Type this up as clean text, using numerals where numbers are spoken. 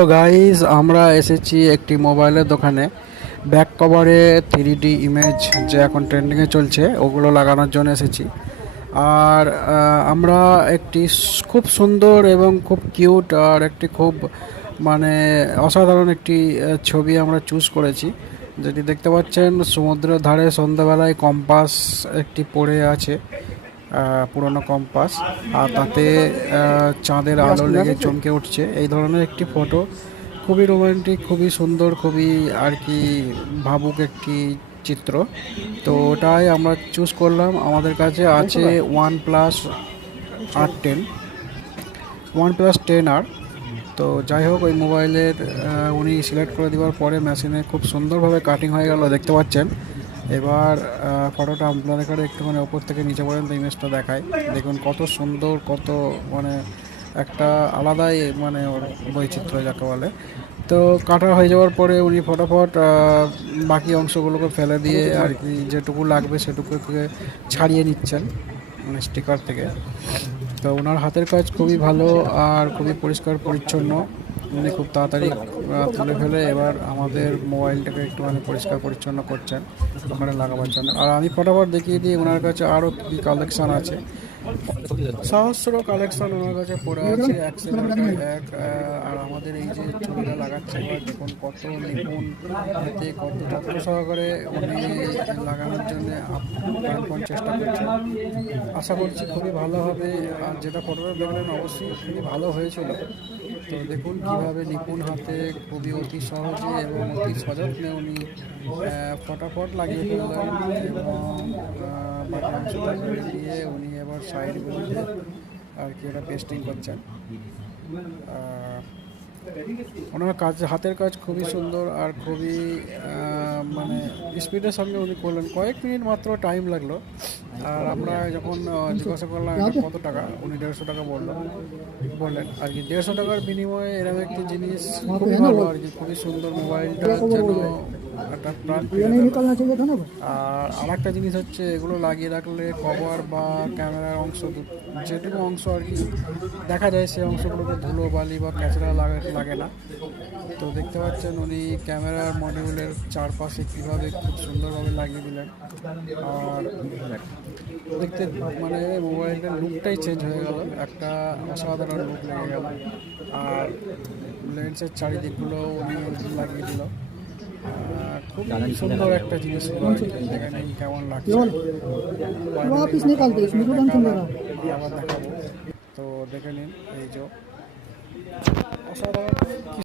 তো গাইজ আমরা এসেছি একটি মোবাইলের দোকানে ব্যাক কভারে 3D ইমেজ যে এখন ট্রেন্ডিংয়ে চলছে ওগুলো লাগানোর জন্য এসেছি। আর আমরা একটি খুব সুন্দর এবং খুব কিউট আর একটি খুব মানে অসাধারণ একটি ছবি আমরা চুজ করেছি। যেটি দেখতে পাচ্ছেন সমুদ্রের ধারে সন্ধ্যাবেলায় কম্পাস একটি পড়ে আছে, পুরনো কম্পাস, আর তাতে চাঁদের আলো লেগে চমকে উঠছে। এই ধরনের একটি ফটো খুবই রোমান্টিক, খুবই সুন্দর, খুবই আর কি ভাবুক একটি চিত্র। তো ওটাই আমরা চুজ করলাম। আমাদের কাছে আছে ওয়ান প্লাস 10 আর। তো যাই হোক, ওই মোবাইলের উনি সিলেক্ট করে দেওয়ার পরে মেশিনে খুব সুন্দরভাবে কাটিং হয়ে গেল, দেখতে পাচ্ছেন। এবার ফটোটা আপনাদের কাছে একটুখানি ওপর থেকে নিচে পর্যন্ত ইমেজটা দেখায়। দেখুন কত সুন্দর, কত মানে একটা আলাদাই মানে ওর বৈচিত্র্য যাকে বলে। তো কাটা হয়ে যাওয়ার পরে উনি ফটাফট বাকি অংশগুলোকে ফেলে দিয়ে আর কি যেটুকু লাগবে সেটুকুকে ছাড়িয়ে নিচ্ছেন মানে স্টিকার থেকে। তো ওনার হাতের কাজ খুবই ভালো আর খুবই পরিষ্কার পরিচ্ছন্ন। উনি খুব তাড়াতাড়ি তুলে ফেলে এবার আমাদের মোবাইলটাকে একটুখানি পরিষ্কার পরিচ্ছন্ন করছেন ওখানে লাগাবার জন্য। আর আমি ফটাফট দেখিয়ে দিই ওনার কাছে আরও কী কালেকশান আছে। সহস্র কালেকশন ওনার কাছে পড়ে আছে এক। আর আমাদের এই যে ছবিটা লাগাচ্ছে এবার দেখুন কত নিপুণ, এতে কত যত্ন সহকারে উনি লাগানোর জন্য প্রাণপণ চেষ্টা করছেন। আশা করছি খুবই ভালো হবে। আর যেটা ফটোটা দেখলেন অবশ্যই খুবই ভালো হয়েছিল। তো দেখুন কীভাবে নিপুণ হাতে খুবই অতি সহজে এবং অতি সযত্নে উনি ফটাফট লাগিয়ে ফেললেন এবং বাকি অংশটা করে দিয়ে উনি এবার সাইডগুলোতে আর কি এটা পেস্টিং করছেন। ওনার কাজ, হাতের কাজ খুবই সুন্দর আর খুবই মানে স্পিডের সঙ্গে উনি করলেন। কয়েক মিনিট মাত্র টাইম লাগলো। আর আমরা যখন জিজ্ঞাসা করলাম এটা কত টাকা, উনি 150 টাকা বললেন আর কি। 150 টাকার বিনিময়ে এরকম একটি জিনিস খুবই ভালো আর কি, খুবই সুন্দর। মোবাইলটা যেন একটা প্রাণ ফিরে পেল। আর একটা জিনিস হচ্ছে এগুলো লাগিয়ে রাখলে কভার বা ক্যামেরার অংশ যেটুকু অংশ আর কি দেখা যায় সেই অংশগুলোতে ধুলো বালি বা ক্যাচড়া লাগে না। তো দেখতে পাচ্ছেন উনি ক্যামেরার মডিউলের চারপাশে কীভাবে খুব সুন্দরভাবে লাগিয়ে দিলেন। আর দেখতে মানে মোবাইলটার লুকটাই চেঞ্জ হয়ে গেল, একটা অসাধারণ লুক লেগে গেল। আর লেন্সের চারিদিকগুলো উনি লাগিয়ে দিল। খুব সুন্দর একটা জিনিস হলো আর কি। দেখে নিন কেমন লাগছে। আবার দেখাবো। তো দেখে নিন এই যে অসাধারণ।